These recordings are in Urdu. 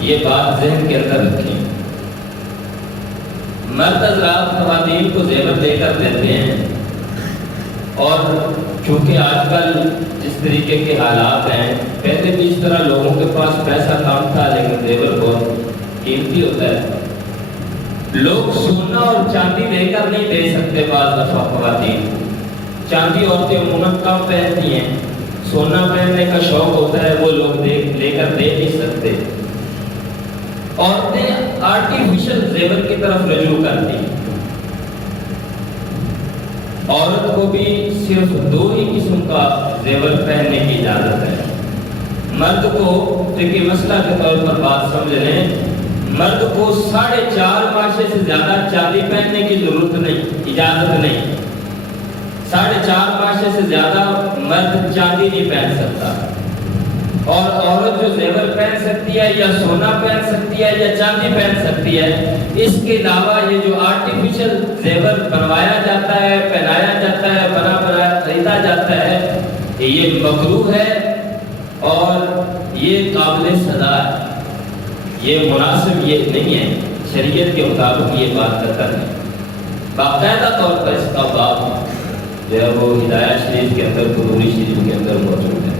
یہ بات ذہن کے اندر رکھیں۔ مرد حضرات خواتین کو زیور دے کر دیتے ہیں، اور چونکہ آج کل جس طریقے کے حالات ہیں، پہلے بھی اس طرح لوگوں کے پاس پیسہ کم تھا لیکن زیور بہت قیمتی ہوتا ہے۔ لوگ سونا اور چاندی دے کر نہیں دے سکتے، بعض دفعہ خواتین چاندی عورتیں عموماً کم پہنتی ہیں، سونا پہننے کا شوق ہوتا ہے، وہ لوگ لے کر دے نہیں سکتے۔ عورتیں آرٹیفیشل زیور کی طرف رجوع کرتی ہیں۔ عورت کو بھی صرف 2 ہی قسم کا زیور پہننے کی اجازت ہے۔ مرد کو فقہی مسئلہ کے طور پر بات سمجھ لیں، مرد کو 4.5 ماشے سے زیادہ چاندی پہننے کی ضرورت نہیں، اجازت نہیں۔ 4.5 ماشے سے زیادہ مرد چاندی نہیں پہن سکتا، اور عورت جو زیور پہن سکتی ہے یا سونا پہن سکتی ہے یا چاندی پہن سکتی ہے۔ اس کے علاوہ یہ جو آرٹیفیشل زیور بنوایا جاتا ہے، پہنایا جاتا ہے، بنا خریدا جاتا ہے، یہ مکروہ ہے اور یہ قابل سزا ہے۔ یہ مناسب یہ نہیں ہے، شریعت کے مطابق یہ بات کرتا ہے۔ باقاعدہ طور پر اس کا باب جو ہے وہ ہدایت شریف کے اندر، قدوری شریف کے اندر موجود ہے،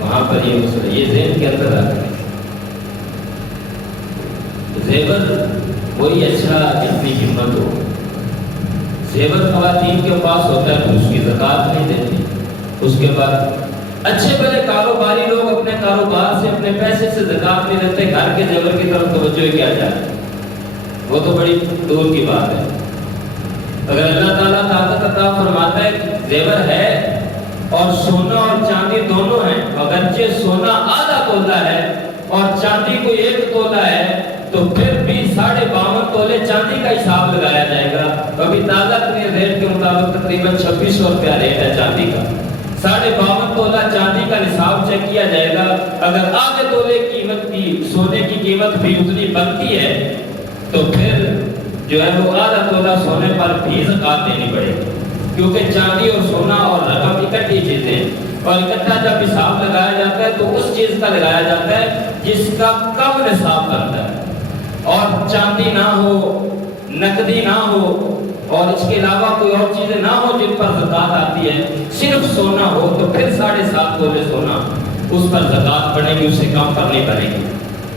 وہاں پر یہ مسئلہ یہ ذہن کے اندر آتا ہے۔ زیور وہی اچھا جس کی قیمت ہو۔ زیور خواتین کے پاس ہوتا ہے تو اس کی زکوٰۃ نہیں دیتی۔ اس کے بعد اچھے بڑے کاروباری لوگ اپنے کاروبار سے، اپنے پیسے سے زکوٰۃ نہیں دیتے، گھر کے زیور کی طرف توجہ کیا جائے، وہ تو بڑی دور کی بات ہے۔ اگر اللہ تعالیٰ طاقت عطا فرماتا ہے، زیور ہے اور سونا اور چاندی دونوں ہیں، اگرچہ سونا آدھا تولہ ہے اور چاندی کو 1 تولہ ہے، تو پھر بھی 52.5 تولے چاندی کا حساب لگایا جائے گا۔ ابھی تازہ ترین ریٹ کے مطابق تقریباً 2600 روپیہ ریٹ ہے چاندی کا۔ 52.5 تولہ چاندی کا نصاب چیک کیا جائے گا، اگر آدھے تولے قیمت کی سونے کی قیمت بھی اتنی بنتی ہے تو پھر جو ہے وہ آدھا تولہ سونے پر بھی زکوٰۃ دینی پڑے گی، کیونکہ چاندی اور سونا اور رقم اکٹھی چیزیں ہیں، اور اکٹھا جب حساب لگایا جاتا ہے تو اس چیز کا لگایا جاتا ہے جس کا کم نصاب بنتا ہے، اور چاندی نہ ہو، نقدی نہ ہو، اور اس کے علاوہ کوئی اور چیزیں نہ ہو جن پر زکوٰۃ آتی ہے، صرف سونا ہو تو پھر 7.5 تولے سونا اس پر زکوٰۃ پڑے گی، اس سے کم پر نہیں پڑے گی۔